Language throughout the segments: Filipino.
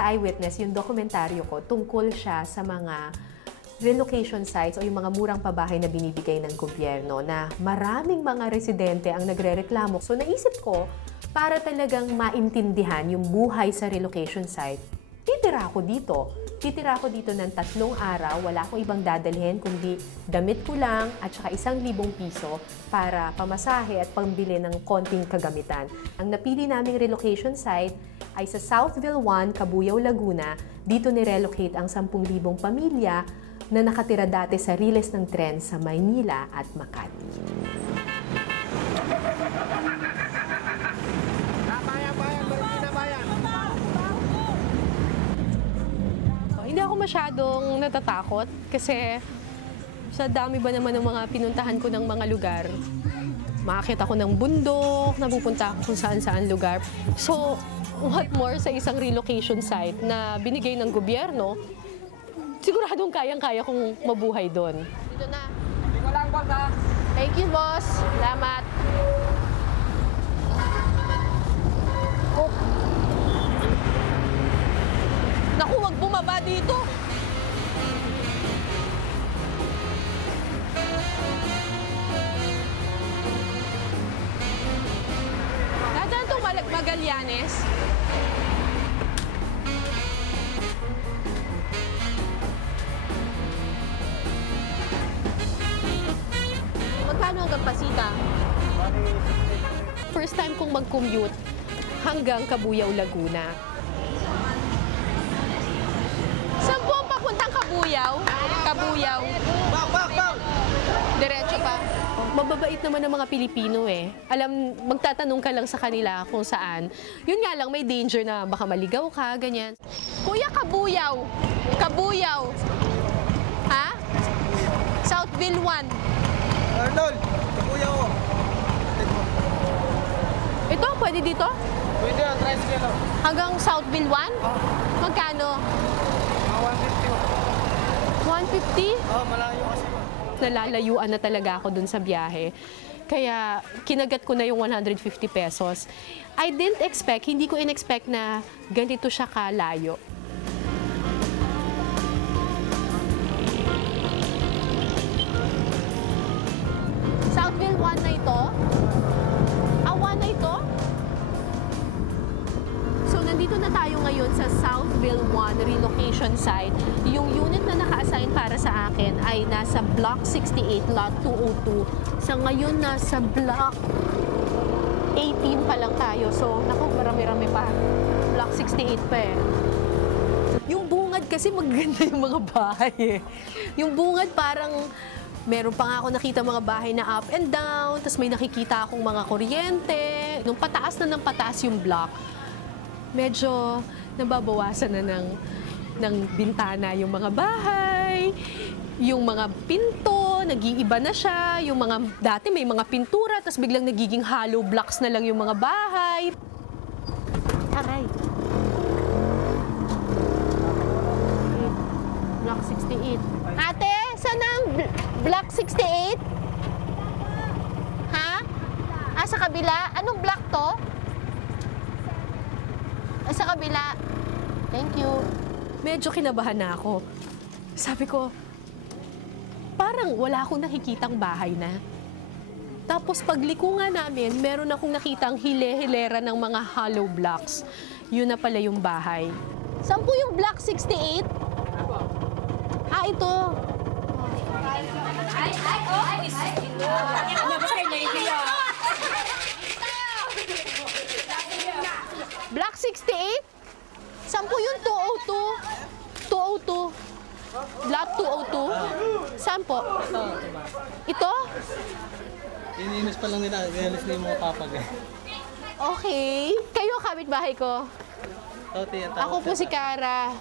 sa Eyewitness, yung dokumentaryo ko, tungkol siya sa mga relocation sites o yung mga murang pabahay na binibigay ng gobyerno na maraming mga residente ang nagrereklamo. So naisip ko, para talagang maintindihan yung buhay sa relocation site, titira ako dito. Titira ako dito ng 3 araw, wala akong ibang dadalhin kundi damit ko lang at saka 1,000 piso para pamasahe at pambili ng konting kagamitan. Ang napili naming relocation site ay sa Southville 1, Cabuyao, Laguna. Dito nirelocate ang 10,000 pamilya na nakatira dati sa riles ng tren sa Maynila at Makati. Hindi ako masyadong natatakot kasi sa dami ba naman ng mga pinuntahan ko ng mga lugar. Makakita ako ng bundok, napupunta ako kung saan-saan lugar. So, what more sa isang relocation site na binigay ng gobyerno, siguradong kayang-kaya kong mabuhay doon. Dito na. Hindi ko lang, boss, ha? Thank you, boss. Salamat. Oh. Naku, wag bumaba dito. Nasaan itong Magallanes? Magkano hanggang Pasita? First time kong mag-commute hanggang Cabuyao, Laguna. Saan po ang papuntang Cabuyao? Cabuyao. Bak! Diretso pa. Mababait naman ng mga Pilipino eh. Alam, magtatanong ka lang sa kanila kung saan. Yun nga lang, may danger na baka maligaw ka, ganyan. Kuya, Cabuyao. Cabuyao. Ha? Southville 1. Arnold, Cabuyao. Ito, pwede dito? Pwede ang tricycle. Hanggang Southville 1? Magkano? 150? 150? Oh, malayo kasi. Nalalayuan na talaga ako dun sa biyahe. Kaya kinagat ko na yung 150 pesos. I didn't expect, hindi ko in-expect na ganito siya kalayo. Southville 1 na ito? 1 na ito? So, nandito na tayo ngayon sa Southville 1 relocation site. Yung unit na naka-assign para sa akin ay nasa Block 68, Lot 202. Sa ngayon, nasa Block 18 pa lang tayo. So, naku, marami-rami pa. Block 68 pa eh. Yung bungad kasi maganda yung mga bahay eh. Yung bungad parang meron pa nga ako nakita mga bahay na up and down, tapos may nakikita akong mga kuryente. Nung pataas na ng pataas yung block, medyo nababawasan na ng bintana yung mga bahay, yung mga pinto, nag-iiba na siya, yung mga, dati may mga pintura, tapos biglang nagiging hollow blocks na lang yung mga bahay. Aray. Block 68. Ate, saan ang Block 68? Ha? Ah, sa kabila? Anong block to? Ah, sa kabila. Thank you. Medyo kinabahan na ako. Sabi ko, parang wala akong nakikitang bahay na. Tapos pagliko nga namin, meron akong nakitang hile-hilera ng mga hollow blocks. Yun na pala yung bahay. Saan po yung Block 68? Ah, ito. Block 68? Saan po yung 202? 202. Block 202? Saan po? Ito? Iniinis pa lang nila, galis na yung mga papag eh. Okay. Kayo ang kapitbahay ko. Ako po si Cara.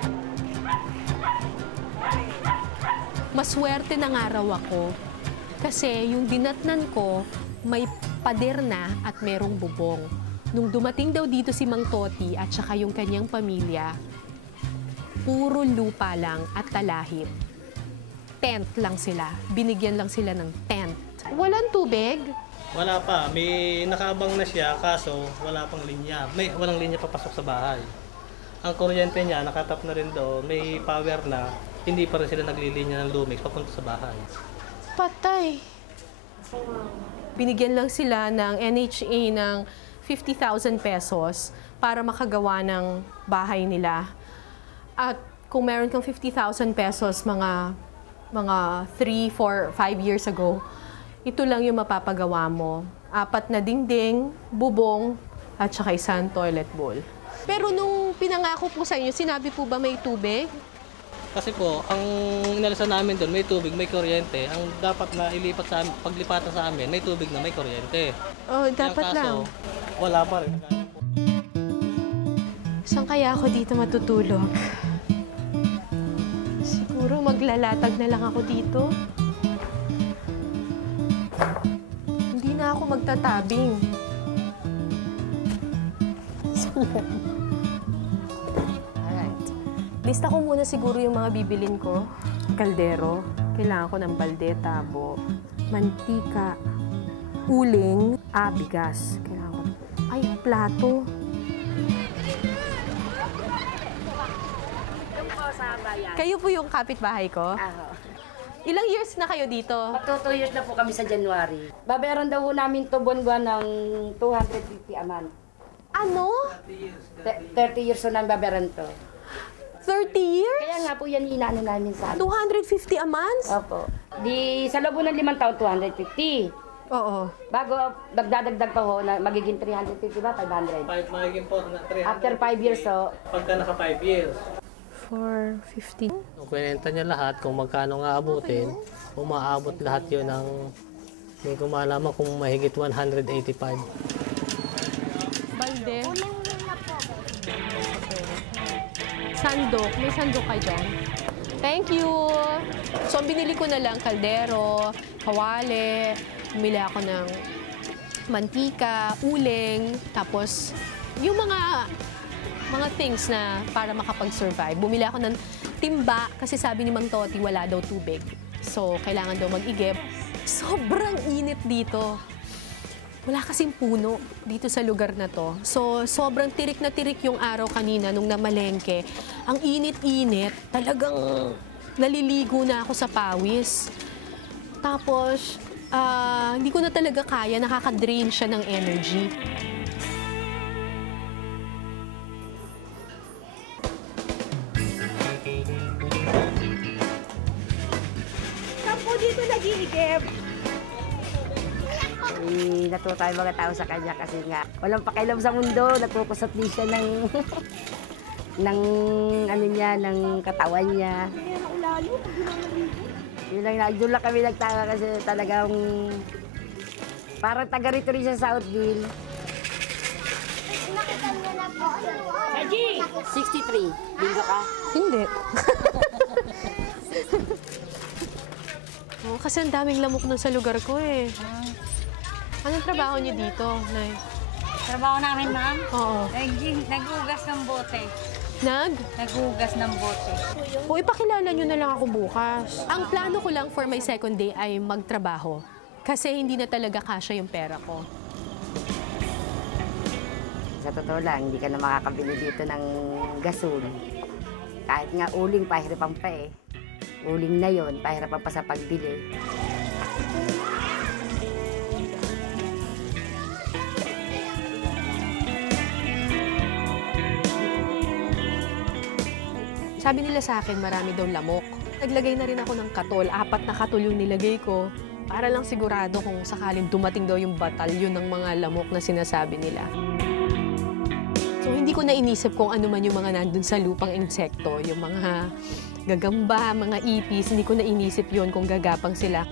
Maswerte na nga raw ako kasi yung dinatnan ko may pader na at merong bubong. Nung dumating daw dito si Mang Toti at saka yung kanyang pamilya, puro lupa lang at talahib. Tent lang sila. Binigyan lang sila ng tent. Walang tubig? Wala pa. May nakaabang na siya, kaso wala pang linya. Walang linya papasok sa bahay. ang kuryente niya, nakatap na rin doon, may power na, hindi pa rin sila naglilinya ng Lumix papunta sa bahay. Patay. Binigyan lang sila ng NHA ng 50,000 pesos para makagawa ng bahay nila. At kung meron kang 50,000 pesos mga 3, 4, 5 years ago, ito lang yung mapapagawa mo. 4 na dingding, bubong, at saka isang toilet bowl. Pero nung pinangako po sa inyo, sinabi po ba may tubig? Kasi po, ang inalisan namin doon, may tubig, may kuryente. Ang dapat na ilipat sa amin, paglipatan sa amin, may tubig na may kuryente. Oh, dapat Yung kaso, lang. Wala pa rin. Saan kaya ako dito matutulog? Siguro maglalatag na lang ako dito. Hindi na ako magtatabing. Alright. Lista ko muna siguro yung mga bibilin ko. Kaldero. Kailangan ko ng balde, tabo, mantika, uling, bigas. Kailangan ko. Ay, plato. Kayo po yung kapitbahay ko? Aho. Ilang years na kayo dito? Magto 2 years na po kami sa January. Babayaran daw ho namin to buwan-buwan ng 250 a month. Ano? 30 years na namin babayaran to. 30 years? Kaya nga po yan inaano namin sa ano. 250 a month? Opo. Di sa loob ng 5 taon, 250. Oo. Bago dagdadagdag pa ho, na magiging 350 ba? 500. Magiging po na 300. After 5 years, so, Pagka naka 5 years. 450. Kung kwenta niya lahat, kung magkano nga abutin, umaabot lahat yun ng, hindi ko malaman kung mahigit 185. Balde. Sandok. May sandok ka dyan. Thank you. So, ang binili ko na lang kaldero, kawali, bumili ako ng mantika, uling, tapos yung mga things na para makapag-survive. Bumili ako ng timba kasi sabi ni Mang Toti wala daw tubig. So, kailangan daw mag-igib. Sobrang init dito. Wala kasing puno dito sa lugar na to. So, sobrang tirik na tirik yung araw kanina nung namalengke. Ang init-init, talagang naliligo na ako sa pawis. Tapos, hindi ko na talaga kaya, nakaka-drain siya ng energy. dito nag-iigib. Natuwa tayo mga tao sa kanya kasi nga walang pakialam sa mundo, nagkukusot din siya ng ng ano niya, ng katawan niya. Yun lang, doon lang kami nagtaka kasi talagang parang taga rito rin siya sa Southville. Saji! 63. Bingo ka? Hindi. Oh, kasi ang daming lamok nun sa lugar ko eh. Anong trabaho niyo dito, Nay? Trabaho namin, ma'am? Oo. Naghugas ng bote. Naghugas ng bote. O ipakilala niyo na lang ako bukas. Ang plano ko lang for my second day ay magtrabaho. Kasi hindi na talaga kasya yung pera ko. Sa totoo lang, hindi ka na makakabili dito ng gasol. Kahit nga uling, pahirapan pa eh. Uling na yon, pahirapan pa sa pagbili. Sabi nila sa akin, marami daw lamok. Naglagay na rin ako ng katol. 4 na katol yung nilagay ko. Para lang sigurado kung sakaling dumating daw yung batalyon ng mga lamok na sinasabi nila. So, hindi ko na inisip kung ano man yung mga nandun sa lupang insekto. Yung mga gagamba, mga ipis. Hindi ko na inisip yon kung gagapang sila.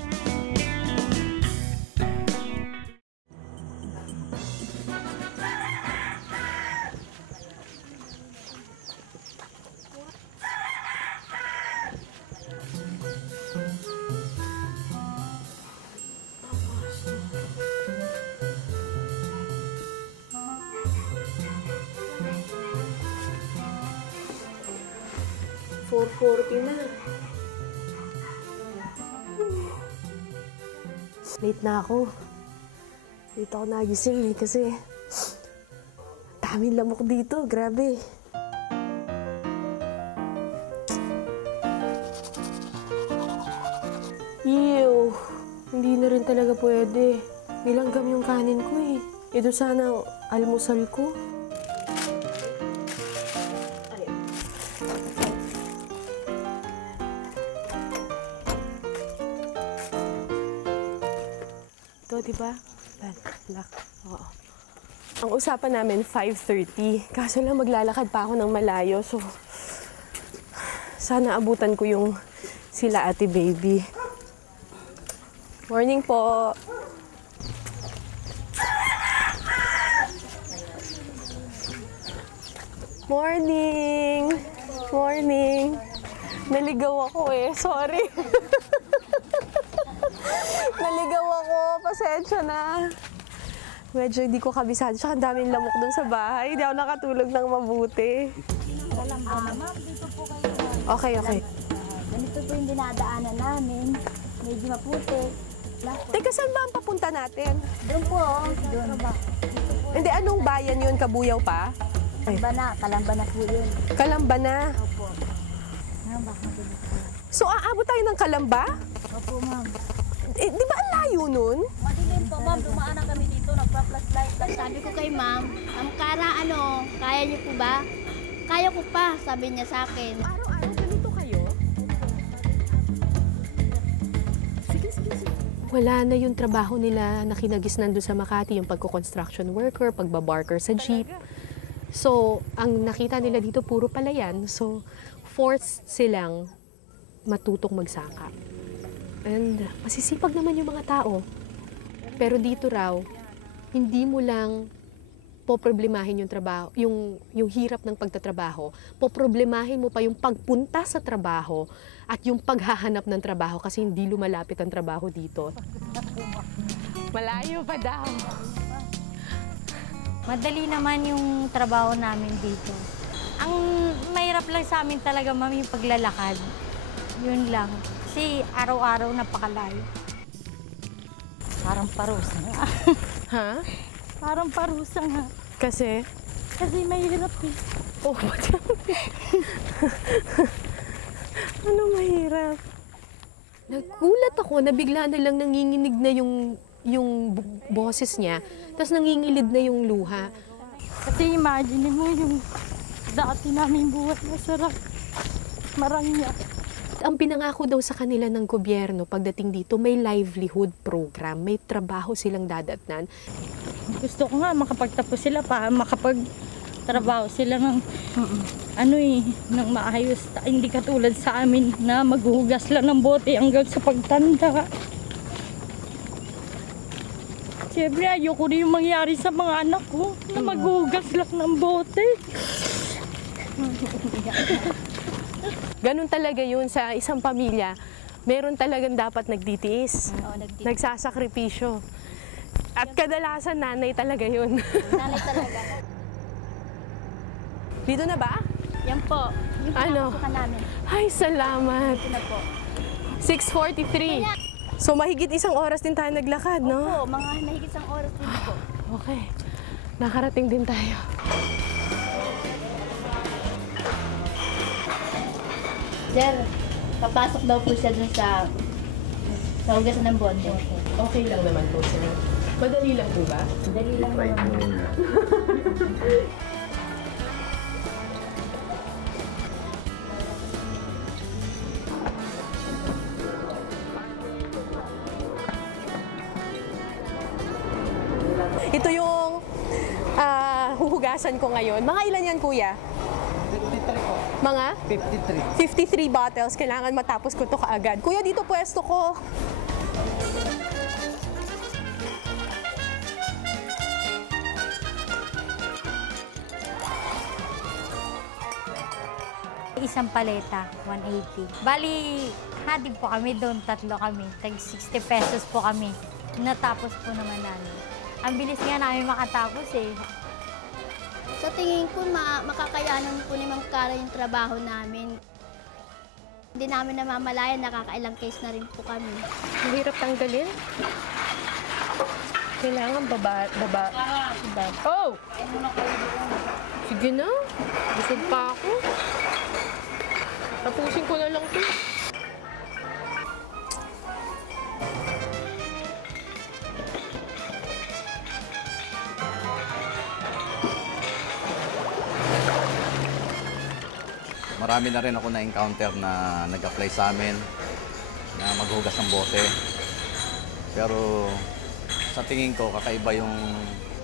$4.40 na. Late na ako. Late ako nagising eh kasi daming lamok dito. Grabe. Ew, hindi na rin talaga pwede. Nilanggam yung kanin ko eh. Ito sana ang almusal ko. Ito, diba? Black. Oo. Ang usapan namin, 5:30. Kaso lang maglalakad pa ako ng malayo. So, sana abutan ko yung sila ate baby. Morning po. Morning. Morning. Naligaw ako eh. Sorry. Naligaw ako. Pasensya na. Medyo hindi ko kabisado. Tsaka ang daming lamok dun sa bahay. Hindi ako nakatulog ng mabuti. Okay. Ganito po yung dinadaanan namin. Medyo maputi. Teka, saan ba ang papunta natin? Doon po, doon ba? Hindi, anong bayan yun? Kabuyaw pa? Kalamba na po yun. Kalamba na. Opo. So, aabot tayo ng Kalamba? Opo, ma'am. Eh, di ba ang layo nun? Madilim po, ma'am. Dumaan na kami dito. Nagpa-flashlight. Sabi ko kay ma'am, Kara, kaya niyo po ba? Kaya ko pa, sabi niya sa akin. Araw-araw ganito kayo? Sige. Wala na yung trabaho nila na kinagisnan doon sa Makati, yung pagko-construction worker, pagbabarker sa jeep. So, ang nakita nila dito, puro palayan. So, forced silang matutong magsaka. And masisipag naman yung mga tao. Pero dito raw, hindi mo lang poproblemahin yung trabaho, yung hirap ng pagtatrabaho. Poproblemahin mo pa yung pagpunta sa trabaho at yung paghahanap ng trabaho kasi hindi lumalapit ang trabaho dito. Malayo pa daw. Madali naman yung trabaho namin dito. Ang mahirap lang sa amin talaga, ma'am, yung paglalakad. Yun lang. Kasi araw-araw napakalayo. Parang parusa nga. Ha? Parang parusa nga. Kasi? Kasi mahirap eh. Oh, ano mahirap? Nagulat ako na bigla na lang nanginginig na yung boses niya, tapos nangingilid na yung luha. Kasi imagine mo yung dati namin buhat na sarap. Marangya. Ang pinangako daw sa kanila ng gobyerno pagdating dito, may livelihood program, may trabaho silang dadatnan. Gusto ko nga makapagtapos sila para makapagtrabaho sila ng ng maayos. Hindi katulad sa amin na maghuhugas lang ng bote hanggang sa pagtanda. Siyempre, ayoko rin yung mangyari sa mga anak ko na maghuhugas lang ng bote. Ganun talaga yun sa isang pamilya. Meron talagang dapat nagtitiis, nagsasakripisyo. At kadalasan nanay talaga yun. Nanay talaga. Dito na ba? Yan po. Yung pinapasukan namin. Ay, salamat. Ito na po. 6:43. So, mahigit isang oras din tayo naglakad, no? Opo, mga mahigit isang oras din po. Okay. Nakarating din tayo. Sir, papasok daw po siya dun sa hugasan ng bote. Okay lang naman po, sir. Madali lang po ba? Dali lang naman. Ito yung huhugasan ko ngayon. Mga ilan yan, kuya? 53 po. Mga? 53. 53 bottles. Kailangan matapos ko to kaagad. Kuya, dito pwesto ko. Isang paleta, 180. Bali, hatid po kami doon, 3 kami. Tag 60 pesos po kami. Natapos po naman namin. Ang bilis nga namin makatapos eh. Sa tingin ko, makakayanan po ni Ma'am Kara yung trabaho namin. Hindi namin namamalayan, nakakailang case na rin po kami. Mahirap tanggalin. Kailangan baba. Oh! Sige na. Busog pa ako. Tapusin ko na lang ito. Marami na rin ako na-encounter na nag-apply sa amin na maghugas ng bote. Pero sa tingin ko, kakaiba yung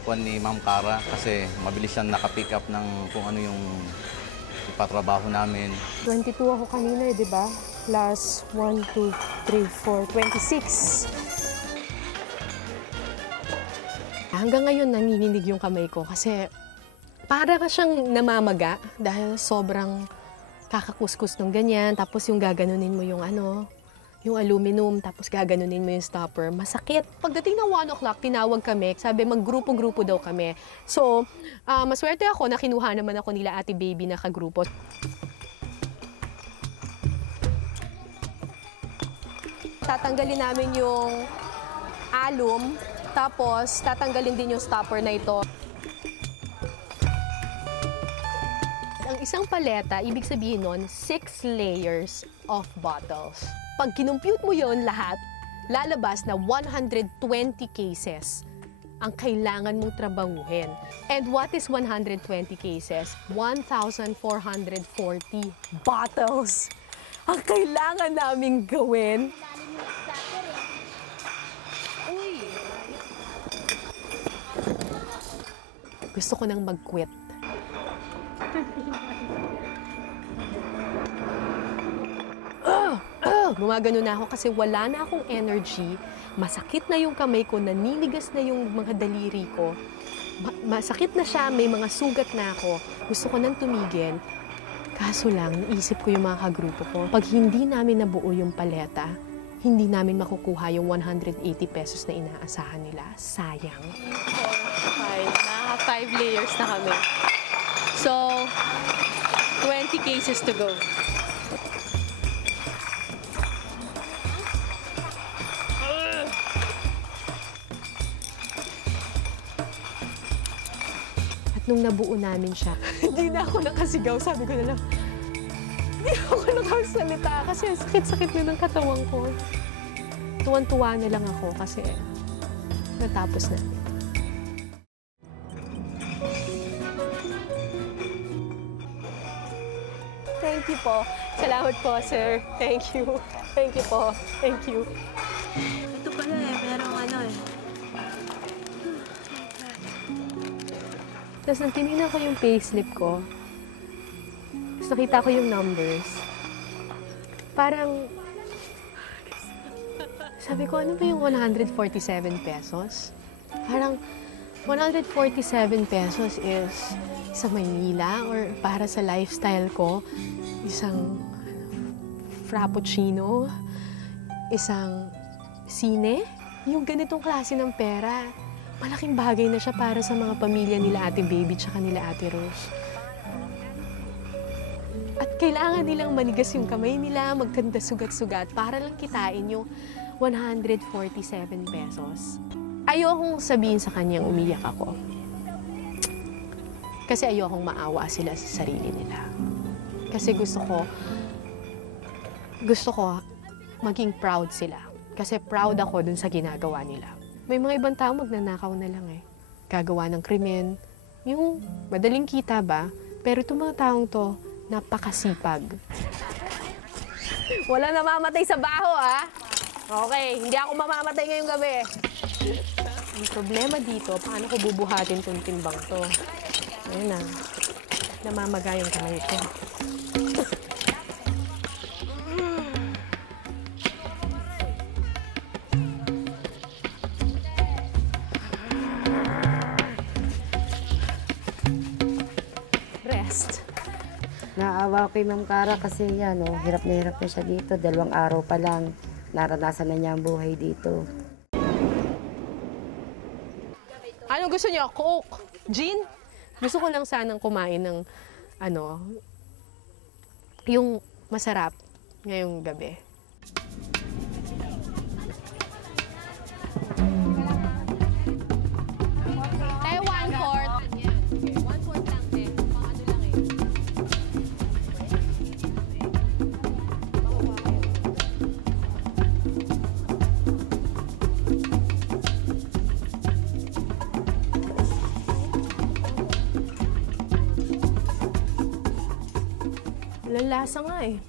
kuwan ni Ma'am Cara kasi mabilis siyang nakapick up ng kung ano yung ipatrabaho namin. 22 ako kanina, di ba? Plus 1, 2, 3, 4, 26. Hanggang ngayon, nanginginig yung kamay ko kasi para ka siyang namamaga dahil sobrang kakakuskus ng ganyan. Tapos yung gaganunin mo yung yung aluminum, tapos gaganunin mo yung stopper. Masakit. Pagdating ng 1 o'clock, tinawag kami. Sabi, maggrupo-grupo daw kami. So, maswerte ako na kinuha naman ako nila Ate Baby na kagrupo. Tatanggalin namin yung alum, tapos tatanggalin din yung stopper na ito. Ang isang paleta, ibig sabihin nun, 6 layers of bottles. Pag kinumpute mo yon lahat, lalabas na 120 cases ang kailangan mong trabahuhin. And what is 120 cases? 1,440 bottles ang kailangan naming gawin. Gusto ko nang mag-quit. Gumagano na ako kasi wala na akong energy. Masakit na yung kamay ko, naninigas na yung mga daliri ko. Masakit na siya, may mga sugat na ako. Gusto ko nang tumigil. Kaso lang, naisip ko yung mga kagrupo ko. Pag hindi namin nabuo yung paleta, hindi namin makukuha yung 180 pesos na inaasahan nila. Sayang. 4, 5. Naka 5 layers na kami. So, 20 cases to go. At nung nabuo namin siya, hindi na ako nakasigaw. Sabi ko na lang, hindi ako nakasalita kasi sakit-sakit na ng katawan ko. Tuwan-tuwa na lang ako kasi natapos na. Thank you po. Salamat po, sir. Thank you. Thank you po. Thank you. Ito pala merong Tapos nang tinignan ko yung payslip ko, tapos nakita ko yung numbers, parang, sabi ko, ano ba yung 147 pesos? Parang, 147 pesos is sa Maynila or para sa lifestyle ko, isang frappuccino, isang sine, yung ganitong klase ng pera. Malaking bagay na siya para sa mga pamilya nila Ate Baby tsaka nila Ate Rose. At kailangan nilang manigas yung kamay nila, magkanda sugat-sugat para lang kitain yung 147 pesos. Ayokong sabihin sa kanyang umiyak ako. Kasi ayokong maawa sila sa sarili nila. Kasi gusto ko maging proud sila. Kasi proud ako dun sa ginagawa nila. May mga ibang tao magnanakaw na lang eh. Gagawa ng krimen. Yung madaling kita ba? Pero itong mga taong to, napakasipag. Wala namamatay sa baho, ah. Okay, hindi ako mamamatay ngayong gabi. Ang problema dito, paano ko bubuhatin itong timbang to? Ayun na. Namamaga yung kamay ko. Naawa ko kay Ma'am Cara kasi hirap na siya dito. 2 araw pa lang, naranasan na niya ang buhay dito. Anong gusto niyo? Coke? Gin? Gusto ko lang sanang kumain ng yung masarap ngayong gabi. Walang lasa nga eh.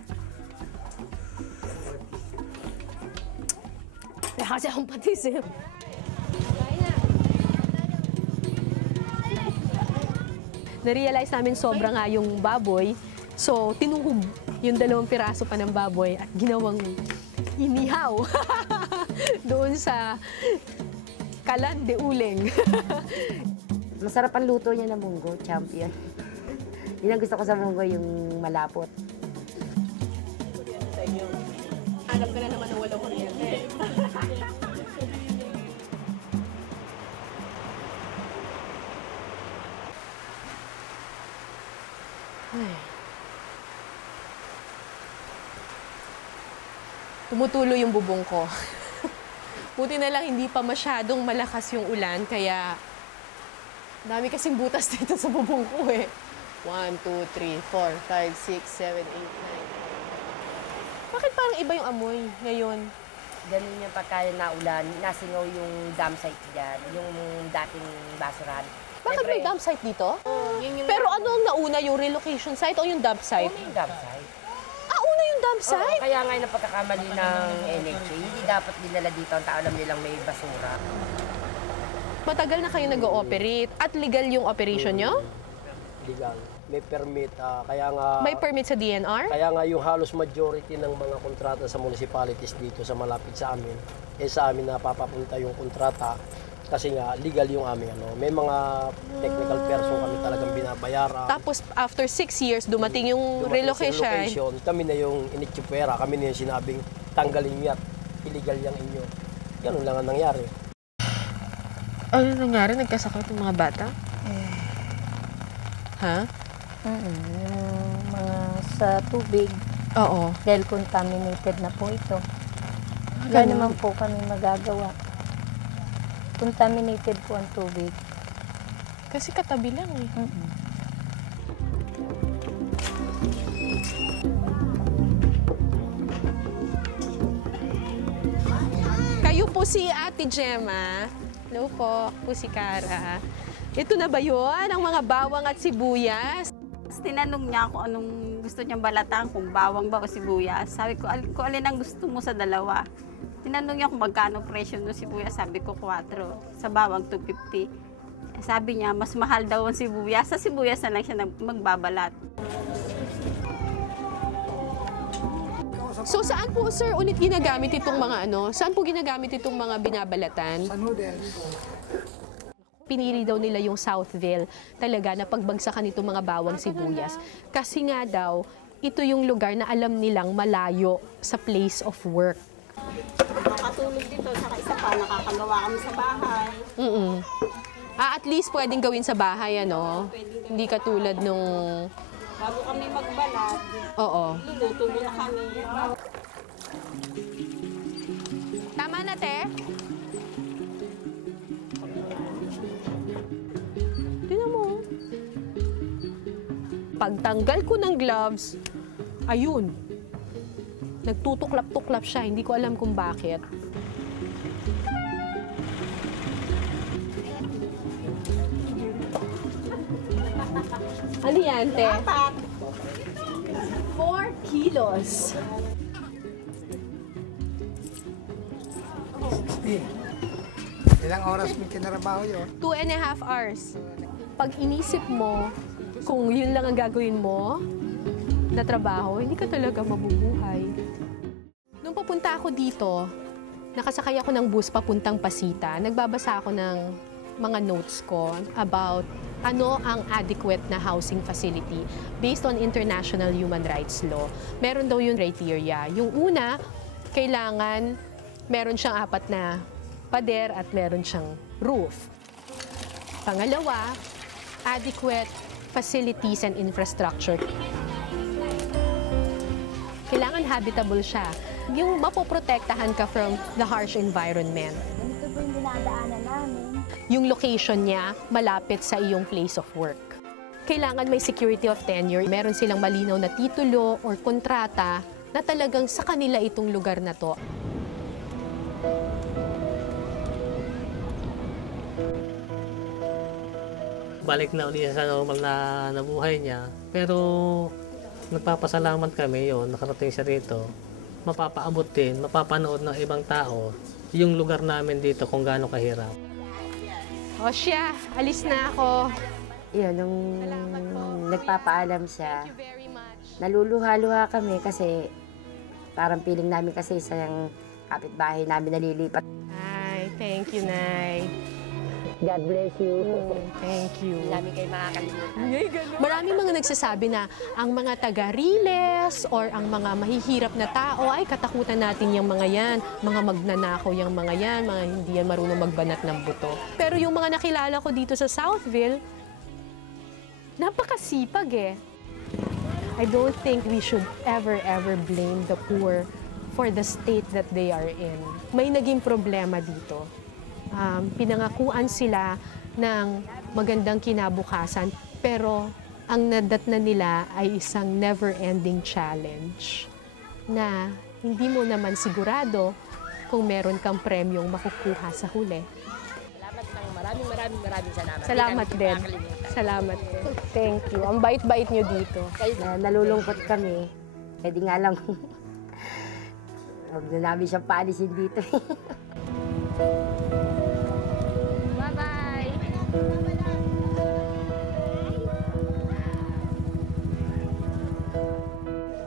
Kaya kasi akong patis eh. Na-realize namin sobra nga yung baboy. So, tinuhog yung 2 piraso pa ng baboy at ginawang inihaw doon sa Kalan de Uling. Masarap ang luto niya ng munggo, champion. Yun ang gusto ko sa munggo, yung malapot. Alam ka na naman na walang kuryente. Ay. Tumutulo yung bubong ko. Buti na lang hindi pa masyadong malakas yung ulan, kaya dami kasing butas dito sa bubong ko eh. 1, 2, 3, 4, 5, 6, 7, 8, 9. Bakit parang iba yung amoy ngayon? Ganun yung pagka naulan, nasingaw yung dam site dyan, yung dating basurahan. Bakit may dump site dito? Pero ano ang nauna, yung relocation site o yung dump site? Una yung dam site. Ah, una yung dump Oo, site? kaya nga yung pagkakamali ng NHA, hindi dapat dinala dito ang tao, alam nilang may basura. Matagal na kayo nag-ooperate at legal yung operation nyo? Legal. May permit. Kaya nga May permit sa DNR? kaya nga yung halos majority ng mga kontrata sa municipalities dito sa malapit sa amin, sa amin napapapunta yung kontrata kasi nga legal yung aming may mga technical person kami talagang binabayaran. Tapos after 6 years, dumating yung Dumating sa relocation. kami na yung initsupera, kami na yung sinabing tanggalin niyo at illegal yung inyo. Ganun lang ang nangyari. Ano nangyari? Nagkasakit yung mga bata? Ha? Yung mga sa tubig, Oo. dahil contaminated na po ito. Wala naman po kami magagawa. Contaminated po ang tubig. Kasi katabi lang eh. Kayo po si Ate Gemma. Hello po, si Cara. Ito na ba yun, ang mga bawang at sibuyas? Tapos tinanong niya kung anong gusto niyang balatan, kung bawang ba o sibuyas. Sabi ko, kung alin ang gusto mo sa dalawa. Tinanong niya kung magkano presyo ng sibuyas. Sabi ko, 4. Sa bawang, 250. Sabi niya, mas mahal daw ang sibuyas. Sa sibuyas na lang siya magbabalat. So saan po, sir, ulit ginagamit itong mga Saan po ginagamit itong mga binabalatan? San Model. Pinili daw nila yung Southville talaga na pagbagsakan itong mga bawang sibuyas. Kasi nga daw, ito yung lugar na alam nilang malayo sa place of work. Makatulog dito, saka isa pa, nakakagawa kami sa bahay. At least pwedeng gawin sa bahay, Hindi katulad nung... Bago kami magbalat, Oo. luluto muna kami. Tama na, te? Tingnan mo. Pagtanggal ko ng gloves, ayun. Nagtutuklap-tuklap siya. Hindi ko alam kung bakit. Ano yan, te? 4 kilos. Ilang oras mo kinarabaho yun? 2.5 hours. Pag inisip mo kung yun lang ang gagawin mo na trabaho, hindi ka talaga mabubuhay. Nung papunta ako dito, nakasakay ako ng bus papuntang Pasita. Nagbabasa ako ng mga notes ko about ano ang adequate na housing facility based on international human rights law. Meron daw yung criteria. Yung una, kailangan meron siyang 4 na pader at meron siyang roof. Pangalawa, adequate facilities and infrastructure. Kailangan habitable siya. Yung mapoprotektahan ka from the harsh environment. Ganito po yung dinadaanan namin. Yung location niya malapit sa iyong place of work. Kailangan may security of tenure. Meron silang malinaw na titulo or kontrata na talagang sa kanila itong lugar na to. Balik na ulit sa normal na buhay niya. Pero nagpapasalamat kami yun, nakarating siya rito. Mapapaabot din, mapapanood ng ibang tao yung lugar namin dito kung gaano kahirap. O siya, alis na ako. Yun, nung nagpapaalam siya, naluluha-luha kami kasi parang feeling namin kasi isang kapitbahay namin nalilipat. Ay, thank you, Nay. God bless you. Thank you. Hindi namin kayo makakalimutan. Maraming mga nagsasabi na ang mga taga-Riles or ang mga mahihirap na tao ay katakutan natin yung mga yan, mga magnanakaw yung mga yan, mga hindi yan marunong magbanat ng buto. Pero yung mga nakilala ko dito sa Southville, napakasipag eh. I don't think we should ever blame the poor for the state that they are in. May naging problema dito. Pinangakuan sila ng magandang kinabukasan, pero ang nadatnan nila ay isang never-ending challenge na hindi mo naman sigurado kung meron kang premyong makukuha sa huli. Maraming salamat. Salamat din. Salamat din. Thank you. Ang bait-bait nyo dito. Nalulungkot kami. Pwede nga lang, huwag na namin siyang paalisin dito. Bye-bye!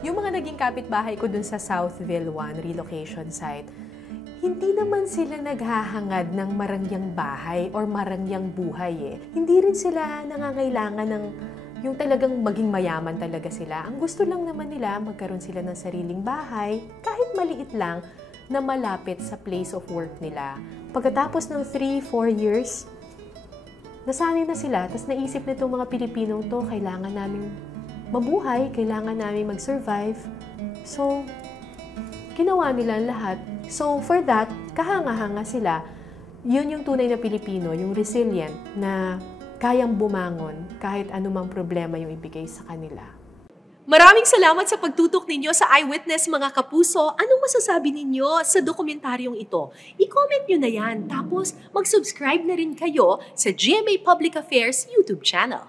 Yung mga naging kapitbahay ko dun sa Southville 1 relocation site, hindi naman sila naghahangad ng marangyang bahay or marangyang buhay eh. Hindi rin sila nangangailangan ng yung talagang maging mayaman talaga sila. Ang gusto lang naman nila, magkaroon sila ng sariling bahay, kahit maliit lang, na malapit sa place of work nila. Pagkatapos ng 3-4 years, nasanay na sila, tapos naisip na itong mga Pilipinong to, kailangan namin mabuhay, kailangan namin mag-survive. So, ginawa nila lahat. So, for that, kahanga-hanga sila. Yun yung tunay na Pilipino, yung resilient, na kayang bumangon kahit anumang problema yung ibigay sa kanila. Maraming salamat sa pagtutok ninyo sa Eyewitness, mga kapuso. Anong masasabi ninyo sa dokumentaryong ito? I-comment nyo na yan. Tapos, mag-subscribe na rin kayo sa GMA Public Affairs YouTube channel.